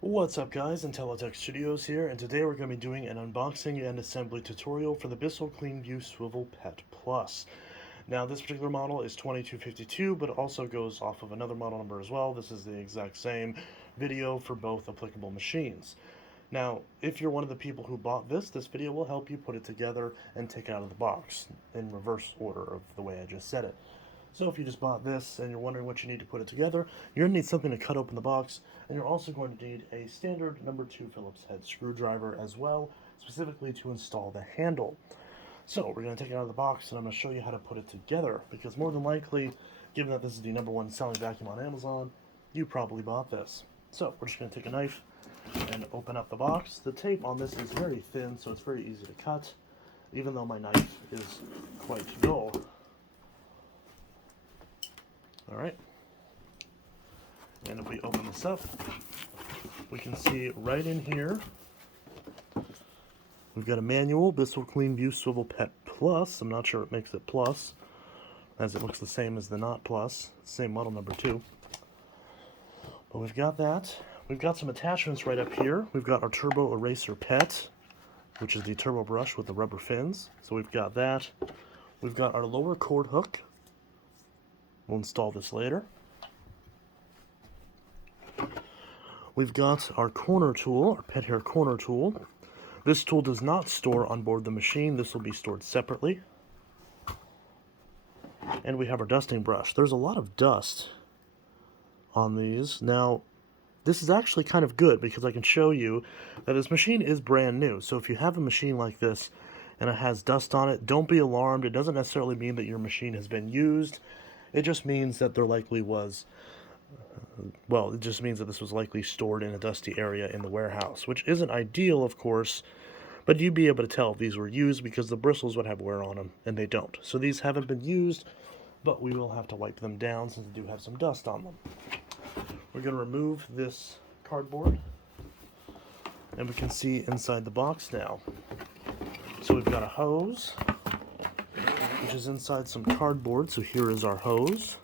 What's up guys, Intellitech Studios here, and today we're going to be doing an unboxing and assembly tutorial for the Bissell CleanView Swivel Pet Plus. Now this particular model is 2252, but it also goes off of another model number as well. This is the exact same video for both applicable machines. Now, if you're one of the people who bought this video will help you put it together and take it out of the box in reverse order of the way I just said it. So if you just bought this and you're wondering what you need to put it together, you're going to need something to cut open the box, and you're also going to need a standard number 2 Phillips head screwdriver as well, specifically to install the handle. So we're going to take it out of the box, and I'm going to show you how to put it together, because more than likely, given that this is the #1 selling vacuum on Amazon, you probably bought this. So we're just going to take a knife and open up the box. The tape on this is very thin, so it's very easy to cut, even though my knife is quite dull. Alright, and if we open this up, we can see right in here, we've got a manual, Bissell CleanView Swivel Pet Plus. I'm not sure what makes it plus, as it looks the same as the not plus, same model number 2. But we've got that. We've got some attachments right up here. We've got our Turbo Eraser Pet, which is the turbo brush with the rubber fins. So we've got that. We've got our lower cord hook. We'll install this later. We've got our corner tool, our pet hair corner tool. This tool does not store on board the machine. This will be stored separately. And we have our dusting brush. There's a lot of dust on these. Now, this is actually kind of good because I can show you that this machine is brand new. So if you have a machine like this and it has dust on it, don't be alarmed. It doesn't necessarily mean that your machine has been used. It just means that there likely was, well, it just means that this was likely stored in a dusty area in the warehouse, which isn't ideal, of course, but you'd be able to tell if these were used because the bristles would have wear on them, and they don't. So these haven't been used, but we will have to wipe them down since they do have some dust on them. We're going to remove this cardboard, and we can see inside the box now. So we've got a hose, which is inside some cardboard. So here is our hose.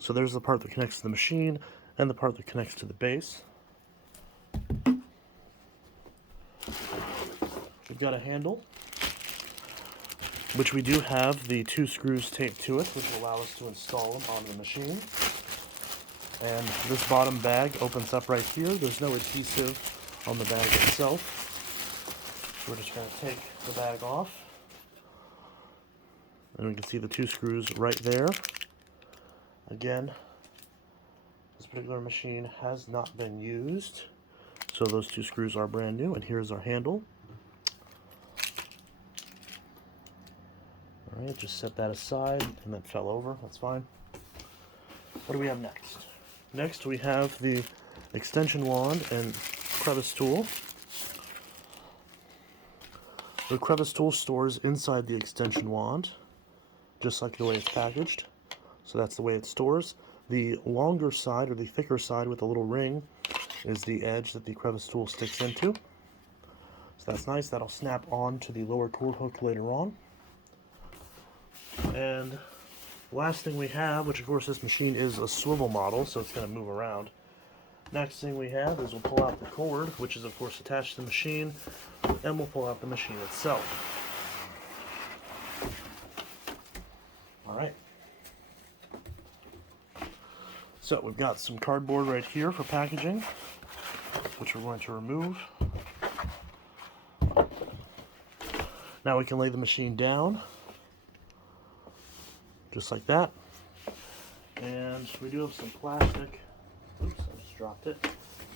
So there's the part that connects to the machine and the part that connects to the base. We've got a handle, which we do have the 2 screws taped to it, which will allow us to install them on the machine. And this bottom bag opens up right here. There's no adhesive on the bag itself. We're just going to take the bag off. And we can see the 2 screws right there. Again, this particular machine has not been used, so those 2 screws are brand new. And here's our handle. Alright, just set that aside, and that fell over, that's fine. What do we have next? Next we have the extension wand and crevice tool. The crevice tool stores inside the extension wand, just like the way it's packaged. So that's the way it stores. The longer side, or the thicker side with a little ring, is the edge that the crevice tool sticks into. So that's nice. That'll snap on to the lower cord hook later on. And last thing we have, which of course this machine is a swivel model, so it's going to move around. Next thing we have is we'll pull out the cord, which is of course attached to the machine, and we'll pull out the machine itself. Alright. So we've got some cardboard right here for packaging, which we're going to remove. Now we can lay the machine down, just like that. And we do have some plastic. Oops, I just dropped it.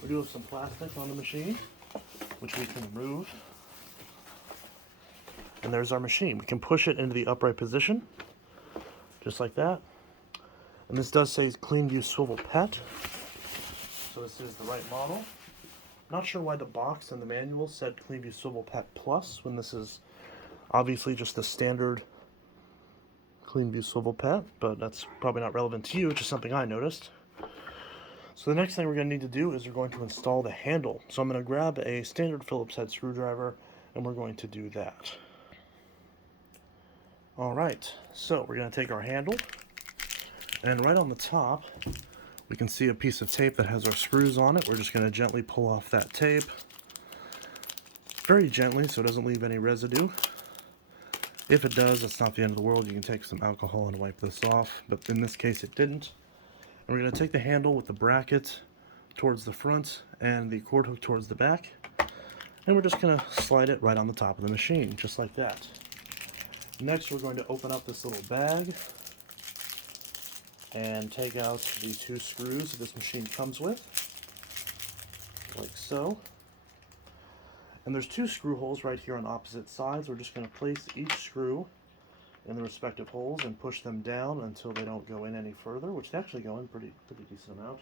We do have some plastic on the machine, which we can remove. And there's our machine. We can push it into the upright position, just like that. And this does say CleanView Swivel Pet, so this is the right model. Not sure why the box and the manual said CleanView Swivel Pet Plus when this is obviously just the standard CleanView Swivel Pet, but that's probably not relevant to you, it's just something I noticed. So the next thing we're going to need to do is we're going to install the handle. So I'm going to grab a standard Phillips head screwdriver, and we're going to do that. Alright, so we're going to take our handle, and right on the top We can see a piece of tape that has our screws on it. We're just going to gently pull off that tape. Very gently so it doesn't leave any residue. If it does, it's not the end of the world. You can take some alcohol and wipe this off, but in this case it didn't. And we're going to take the handle with the bracket towards the front and the cord hook towards the back, and we're just going to slide it right on the top of the machine, just like that. Next, we're going to open up this little bag and take out the 2 screws that this machine comes with, like so. And there's 2 screw holes right here on opposite sides. We're just going to place each screw in the respective holes and push them down until they don't go in any further, which they actually go in pretty decent amount.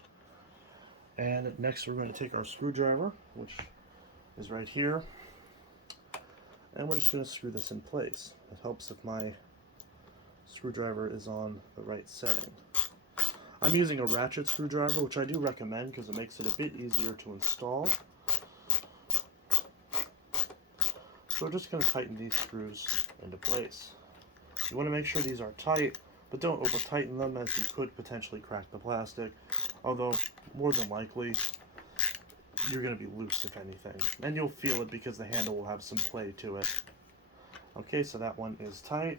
And next we're going to take our screwdriver, which is right here, and we're just going to screw this in place. It helps if my screwdriver is on the right setting. I'm using a ratchet screwdriver, which I do recommend because it makes it a bit easier to install. So we're just going to tighten these screws into place. You want to make sure these are tight, but don't over tighten them, as you could potentially crack the plastic, although more than likely you're going to be loose if anything, and you'll feel it because the handle will have some play to it. Okay, so that one is tight,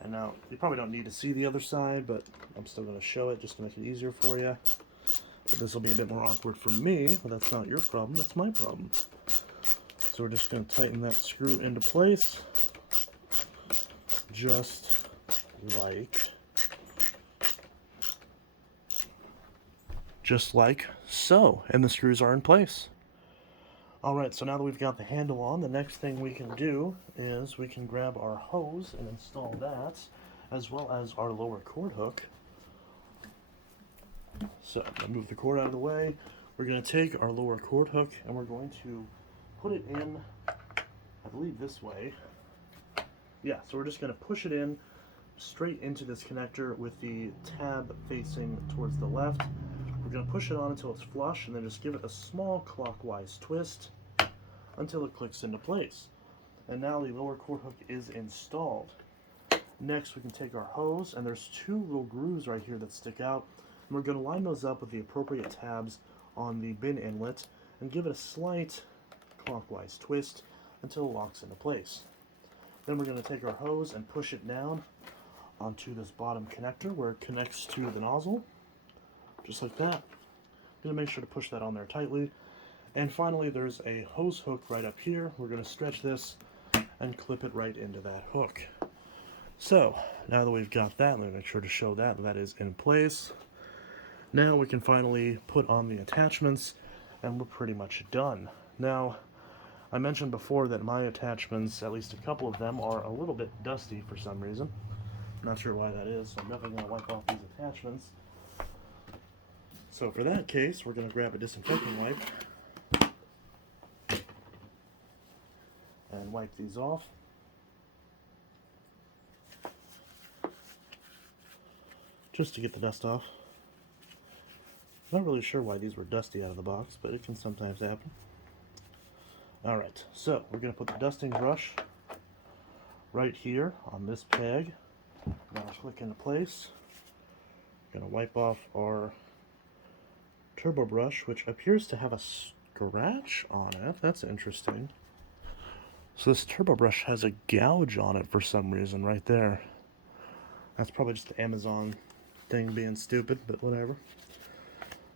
and now you probably don't need to see the other side, but I'm still going to show it just to make it easier for you. But this will be a bit more awkward for me, but that's not your problem, that's my problem. So we're just going to tighten that screw into place, just like so, and the screws are in place. Alright, so now that we've got the handle on, the next thing we can do is we can grab our hose and install that, as well as our lower cord hook. So, I'm going to move the cord out of the way. We're going to take our lower cord hook and we're going to put it in, I believe this way. Yeah, so we're just going to push it in straight into this connector with the tab facing towards the left. We're going to push it on until it's flush and then just give it a small clockwise twist until it clicks into place. And now the lower cord hook is installed. Next we can take our hose, and there's 2 little grooves right here that stick out, and we're going to line those up with the appropriate tabs on the bin inlet and give it a slight clockwise twist until it locks into place. Then we're going to take our hose and push it down onto this bottom connector where it connects to the nozzle, just like that. Going to make sure to push that on there tightly. And finally, there's a hose hook right up here. We're going to stretch this and clip it right into that hook. So now that we've got that, let me make sure to show that that is in place. Now we can finally put on the attachments and we're pretty much done. Now, I mentioned before that my attachments, at least a couple of them, are a little bit dusty for some reason. I'm not sure why that is, so I'm definitely going to wipe off these attachments. So for that case, we're going to grab a disinfecting wipe and wipe these off. Just to get the dust off. Not really sure why these were dusty out of the box, but it can sometimes happen. Alright, so we're going to put the dusting brush right here on this peg. That'll click into place. Going to wipe off our turbo brush, which appears to have a scratch on it. That's interesting. So this turbo brush has a gouge on it for some reason right there. That's probably just the Amazon thing being stupid, but whatever.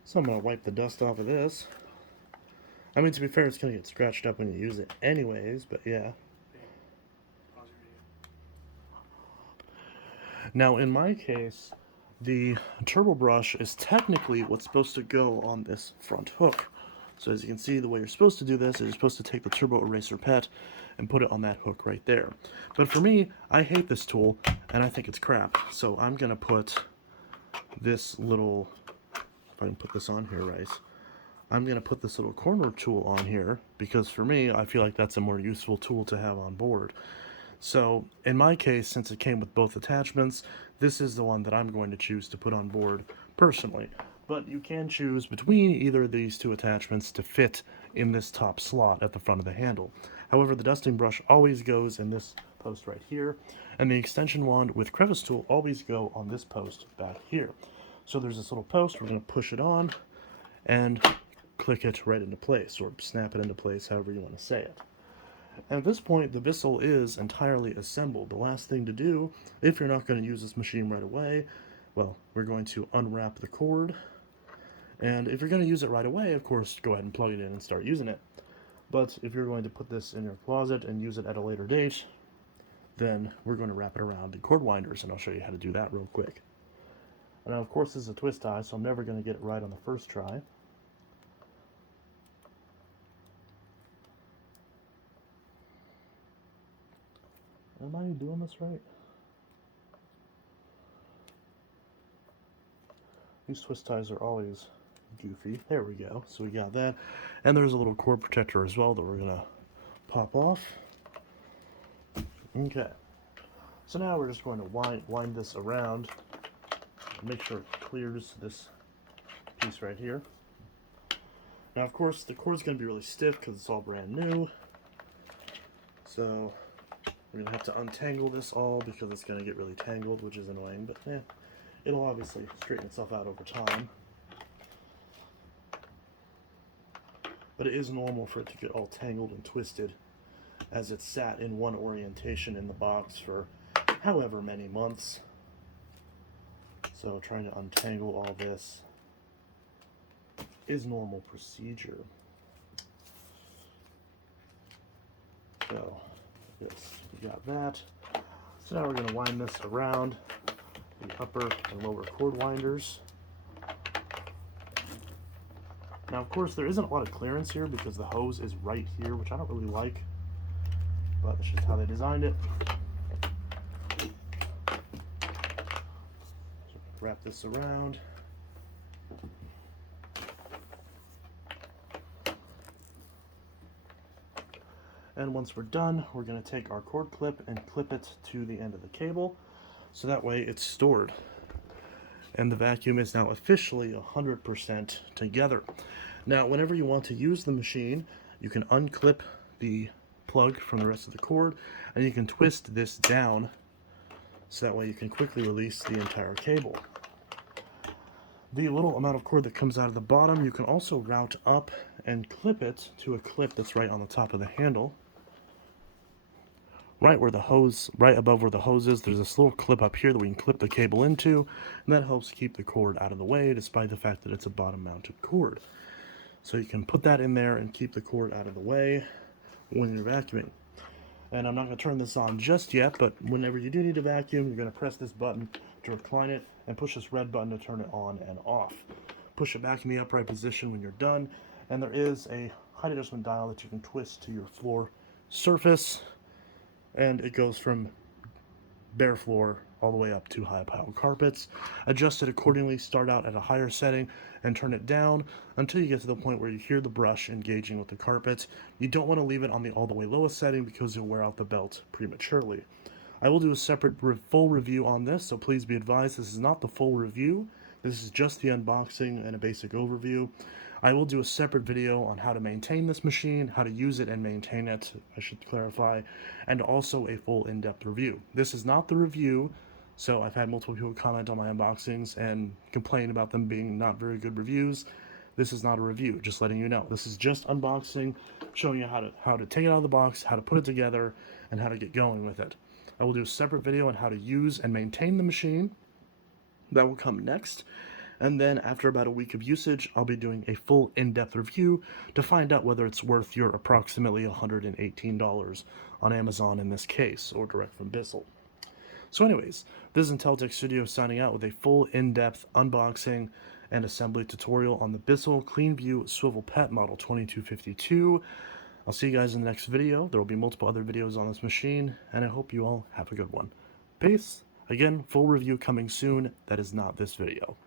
So I'm going to wipe the dust off of this. I mean, to be fair, it's going to get scratched up when you use it anyways, but yeah. Now, in my case, the turbo brush is technically what's supposed to go on this front hook. So as you can see, the way you're supposed to do this is you're supposed to take the turbo eraser pet and put it on that hook right there. But for me, I hate this tool, and I think it's crap. So I'm going to put this little, if I can put this on here right, I'm going to put this little corner tool on here, because for me, I feel like that's a more useful tool to have on board. So in my case, since it came with both attachments, this is the one that I'm going to choose to put on board personally. But you can choose between either of these 2 attachments to fit in this top slot at the front of the handle. However, the dusting brush always goes in this post right here, and the extension wand with crevice tool always go on this post back here. So there's this little post, we're going to push it on and click it right into place, or snap it into place, however you want to say it. And at this point, the Bissell is entirely assembled. The last thing to do, if you're not going to use this machine right away, well, we're going to unwrap the cord. And if you're going to use it right away, of course, go ahead and plug it in and start using it. But if you're going to put this in your closet and use it at a later date, then we're going to wrap it around the cord winders, and I'll show you how to do that real quick. Now, of course, this is a twist tie, so I'm never going to get it right on the first try. Am I doing this right? These twist ties are always goofy. There we go. So we got that. And there's a little cord protector as well that we're going to pop off. Okay. So now we're just going to wind this around. Make sure it clears this piece right here. Now, of course, the cord's going to be really stiff because it's all brand new. So we're going to have to untangle this all because it's going to get really tangled, which is annoying, but it'll obviously straighten itself out over time. But it is normal for it to get all tangled and twisted as it's sat in one orientation in the box for however many months. So trying to untangle all this is normal procedure. So yes, we got that. So now we're going to wind this around the upper and lower cord winders. Now, of course, there isn't a lot of clearance here because the hose is right here, which I don't really like, but that's just how they designed it. So wrap this around. And once we're done, we're going to take our cord clip and clip it to the end of the cable, so that way it's stored. And the vacuum is now officially 100% together. Now, whenever you want to use the machine, you can unclip the plug from the rest of the cord, and you can twist this down, so that way you can quickly release the entire cable. The little amount of cord that comes out of the bottom, you can also route up and clip it to a clip that's right on the top of the handle. Right above where the hose is, there's this little clip up here that we can clip the cable into, and that helps keep the cord out of the way, despite the fact that it's a bottom-mounted cord. So you can put that in there and keep the cord out of the way when you're vacuuming. And I'm not going to turn this on just yet, but whenever you do need to vacuum, you're going to press this button to recline it, and push this red button to turn it on and off. Push it back in the upright position when you're done, and there is a height adjustment dial that you can twist to your floor surface, and it goes from bare floor all the way up to high pile carpets. Adjust it accordingly, start out at a higher setting and turn it down until you get to the point where you hear the brush engaging with the carpet. You don't want to leave it on the all the way lowest setting because you'll wear out the belt prematurely. I will do a separate full review on this, so please be advised this is not the full review. This is just the unboxing and a basic overview. I will do a separate video on how to maintain this machine, how to use it and maintain it, I should clarify, and also a full in-depth review. This is not the review, so I've had multiple people comment on my unboxings and complain about them being not very good reviews. This is not a review, just letting you know. This is just unboxing, showing you how to take it out of the box, how to put it together, and how to get going with it. I will do a separate video on how to use and maintain the machine. That will come next. And then after about a week of usage, I'll be doing a full in-depth review to find out whether it's worth your approximately $118 on Amazon in this case, or direct from Bissell. So anyways, this is Intellitech Studio signing out with a full in-depth unboxing and assembly tutorial on the Bissell CleanView Swivel Pet Model 2252. I'll see you guys in the next video. There will be multiple other videos on this machine, and I hope you all have a good one. Peace. Again, full review coming soon. That is not this video.